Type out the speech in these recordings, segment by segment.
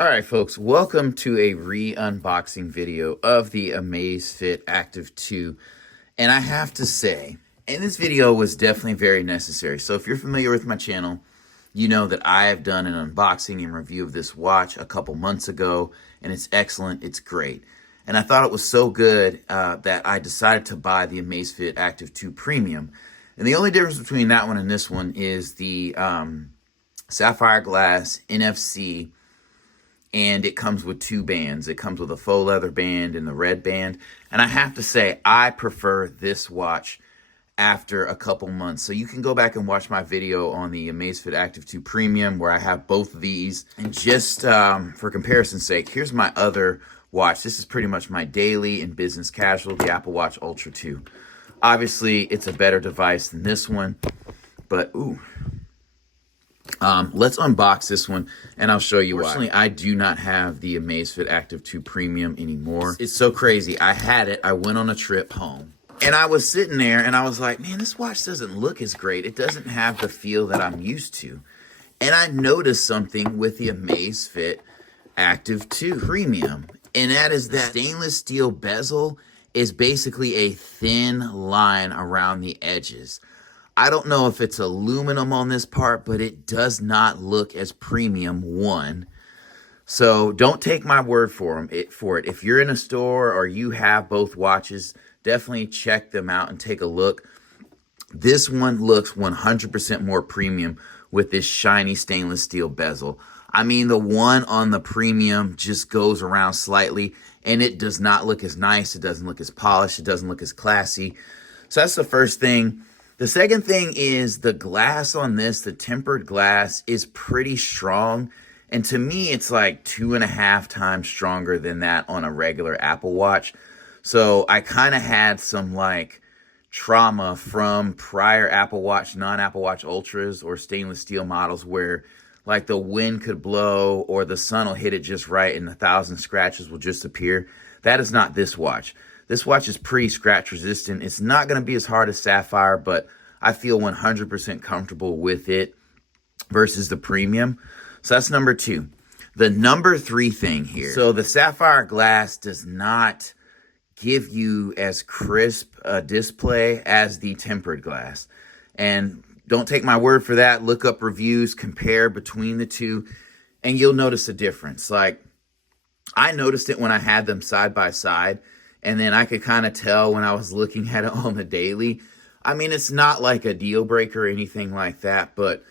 All right, folks, welcome to a re-unboxing video of the Amazfit Active 2. And I have to say, and this video was definitely very necessary. So if you're familiar with my channel, you know that I have done an unboxing and review of this watch a couple months ago, and it's excellent, it's great. And I thought it was so good that I decided to buy the Amazfit Active 2 Premium. And the only difference between that one and this one is the sapphire glass NFC, and it comes with two bands. It comes with a faux leather band and the red band. And I have to say, I prefer this watch after a couple months. So you can go back and watch my video on the Amazfit Active 2 Premium where I have both of these. And just for comparison's sake, here's my other watch. This is pretty much my daily and business casual, the Apple Watch Ultra 2. Obviously, it's a better device than this one, but ooh. Let's unbox this one, and I'll show you why. Unfortunately, I do not have the Amazfit Active 2 Premium anymore. It's so crazy. I had it. I went on a trip home, and I was sitting there, and I was like, man, this watch doesn't look as great. It doesn't have the feel that I'm used to. And I noticed something with the Amazfit Active 2 Premium, and that is that stainless steel bezel is basically a thin line around the edges. I don't know if it's aluminum on this part, but it does not look as premium, one. So don't take my word for it. If you're in a store or you have both watches, definitely check them out and take a look. This one looks 100% more premium with this shiny stainless steel bezel. I mean, the one on the premium just goes around slightly, and it does not look as nice. It doesn't look as polished. It doesn't look as classy. So that's the first thing. The second thing is the glass on this, the tempered glass, is pretty strong. And to me, it's like 2.5 times stronger than that on a regular Apple Watch. So I kind of had some like trauma from prior Apple Watch, non-Apple Watch Ultras or stainless steel models where like the wind could blow or the sun will hit it just right and 1,000 scratches will just appear. That is not this watch. This watch is pretty scratch resistant. It's not going to be as hard as Sapphire, but I feel 100% comfortable with it versus the Premium. So that's number 2. The number 3 thing here. So the Sapphire glass does not give you as crisp a display as the tempered glass. And don't take my word for that. Look up reviews, compare between the two, and you'll notice a difference. Like, I noticed it when I had them side by side. And then I could kind of tell when I was looking at it on the daily. I mean, it's not like a deal breaker or anything like that, but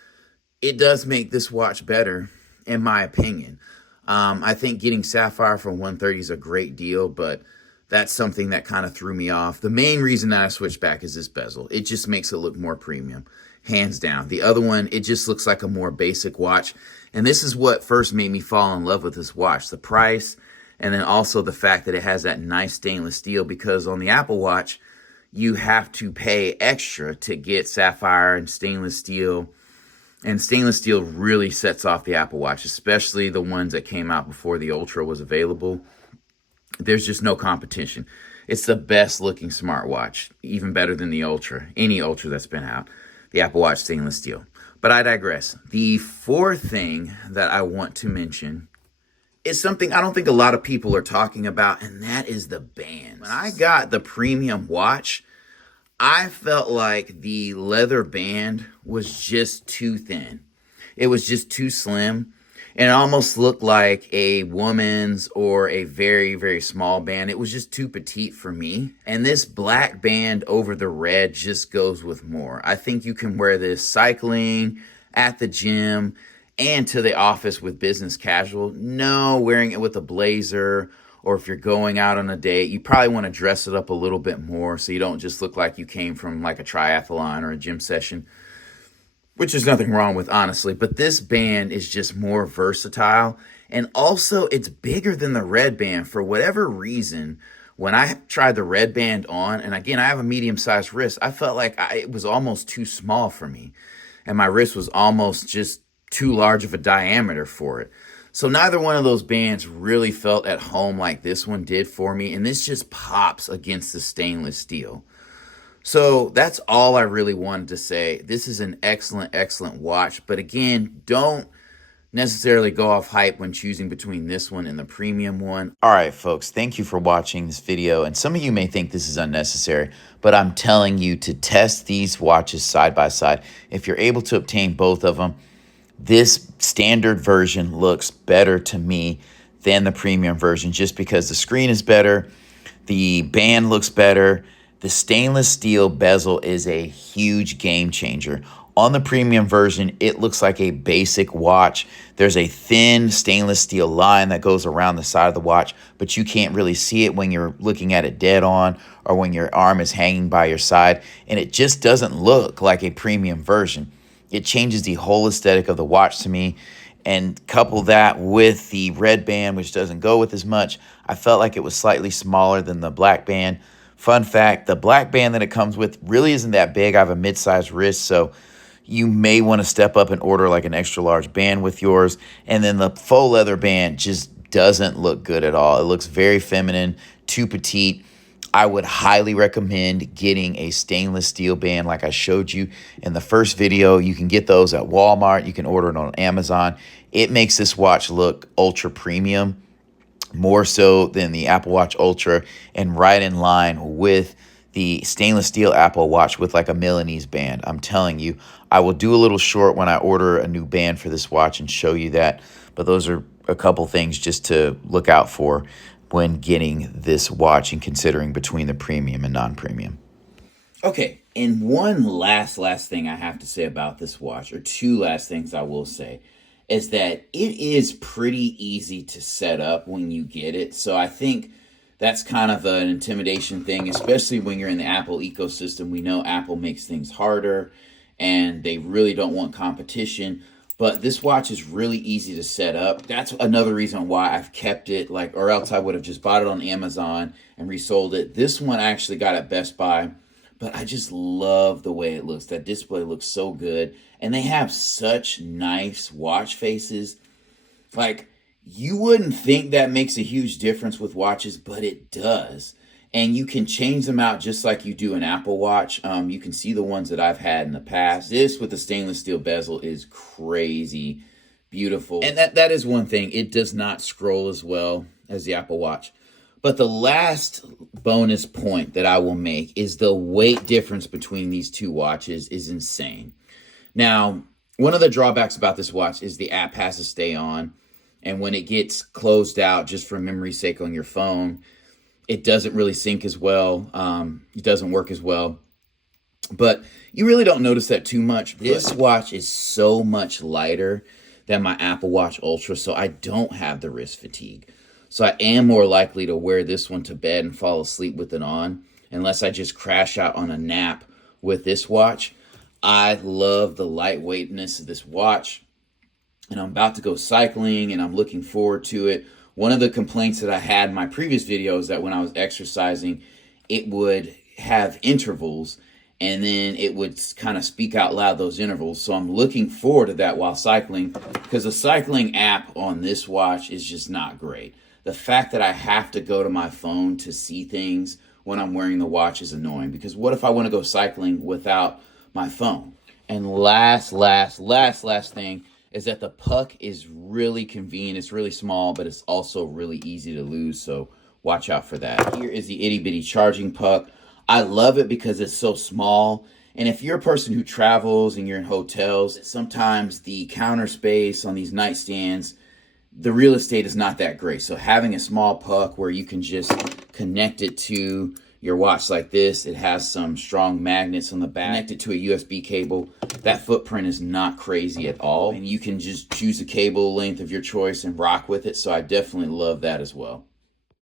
it does make this watch better, in my opinion. I think getting Sapphire for $130 is a great deal, but that's something that kind of threw me off. The main reason that I switched back is this bezel. It just makes it look more premium, hands down. The other one, it just looks like a more basic watch. And this is what first made me fall in love with this watch, the price. And then also the fact that it has that nice stainless steel, because on the Apple Watch, you have to pay extra to get sapphire and stainless steel. And stainless steel really sets off the Apple Watch, especially the ones that came out before the Ultra was available. There's just no competition. It's the best looking smartwatch, even better than the Ultra, any Ultra that's been out, the Apple Watch stainless steel. But I digress. The fourth thing that I want to mention is something I don't think a lot of people are talking about, and that is the bands. When I got the Premium watch, I felt like the leather band was just too thin. It was just too slim, and it almost looked like a woman's or a very, very small band. It was just too petite for me, and this black band over the red just goes with more. I think you can wear this cycling, at the gym, and to the office with business casual. No, wearing it with a blazer, or if you're going out on a date, you probably want to dress it up a little bit more so you don't just look like you came from like a triathlon or a gym session, which is nothing wrong with, honestly. But this band is just more versatile. And also, it's bigger than the red band. For whatever reason, when I tried the red band on, and again, I have a medium-sized wrist, I felt like it was almost too small for me. And my wrist was almost just too large of a diameter for it. So neither one of those bands really felt at home like this one did for me. And this just pops against the stainless steel. So that's all I really wanted to say. This is an excellent, excellent watch. But again, don't necessarily go off hype when choosing between this one and the premium one. All right, folks, thank you for watching this video. And some of you may think this is unnecessary, but I'm telling you to test these watches side by side. If you're able to obtain both of them, this standard version looks better to me than the premium version just because the screen is better, the band looks better. The stainless steel bezel is a huge game changer. On the premium version, it looks like a basic watch. There's a thin stainless steel line that goes around the side of the watch, but you can't really see it when you're looking at it dead on or when your arm is hanging by your side, and it just doesn't look like a premium version. It changes the whole aesthetic of the watch to me, and couple that with the red band, which doesn't go with as much. I felt like it was slightly smaller than the black band. Fun fact, the black band that it comes with really isn't that big. I have a mid-sized wrist, so you may want to step up and order like an extra large band with yours. And then the faux leather band just doesn't look good at all. It looks very feminine, too petite. I would highly recommend getting a stainless steel band like I showed you in the first video. You can get those at Walmart. You can order it on Amazon. It makes this watch look ultra premium, more so than the Apple Watch Ultra, and right in line with the stainless steel Apple Watch with like a Milanese band. I'm telling you, I will do a little short when I order a new band for this watch and show you that. But those are a couple things just to look out for when getting this watch and considering between the premium and non-premium. Okay, and one last thing I have to say about this watch, or two last things I will say, is that it is pretty easy to set up when you get it. So I think that's kind of an intimidation thing, especially when you're in the Apple ecosystem. We know Apple makes things harder and they really don't want competition. But this watch is really easy to set up. That's another reason why I've kept it, or else I would have just bought it on Amazon and resold it. This one I actually got at Best Buy, but I just love the way it looks. That display looks so good. And they have such nice watch faces. Like, you wouldn't think that makes a huge difference with watches, but it does. And you can change them out just like you do an Apple Watch. You can see the ones that I've had in the past. This with the stainless steel bezel is crazy beautiful. And that is one thing. It does not scroll as well as the Apple Watch. But the last bonus point that I will make is the weight difference between these two watches is insane. Now, one of the drawbacks about this watch is the app has to stay on. And when it gets closed out, just for memory's sake on your phone, it doesn't really sync as well. It doesn't work as well. But you really don't notice that too much. This watch is so much lighter than my Apple Watch Ultra, so I don't have the wrist fatigue. So I am more likely to wear this one to bed and fall asleep with it on, unless I just crash out on a nap with this watch. I love the lightweightness of this watch, and I'm about to go cycling, and I'm looking forward to it. One of the complaints that I had in my previous video is that when I was exercising, it would have intervals, and then it would kind of speak out loud those intervals. So I'm looking forward to that while cycling, because the cycling app on this watch is just not great. The fact that I have to go to my phone to see things when I'm wearing the watch is annoying, because what if I want to go cycling without my phone? And last thing is that the puck is really convenient. It's really small, but it's also really easy to lose, so watch out for that. Here is the itty bitty charging puck. I love it because it's so small, and if you're a person who travels and you're in hotels, sometimes the counter space on these nightstands, the real estate is not that great. So having a small puck where you can just connect it to your watch like this, it has some strong magnets on the back, connect it to a USB cable. That footprint is not crazy at all, and you can just choose a cable length of your choice and rock with it. So I definitely love that as well.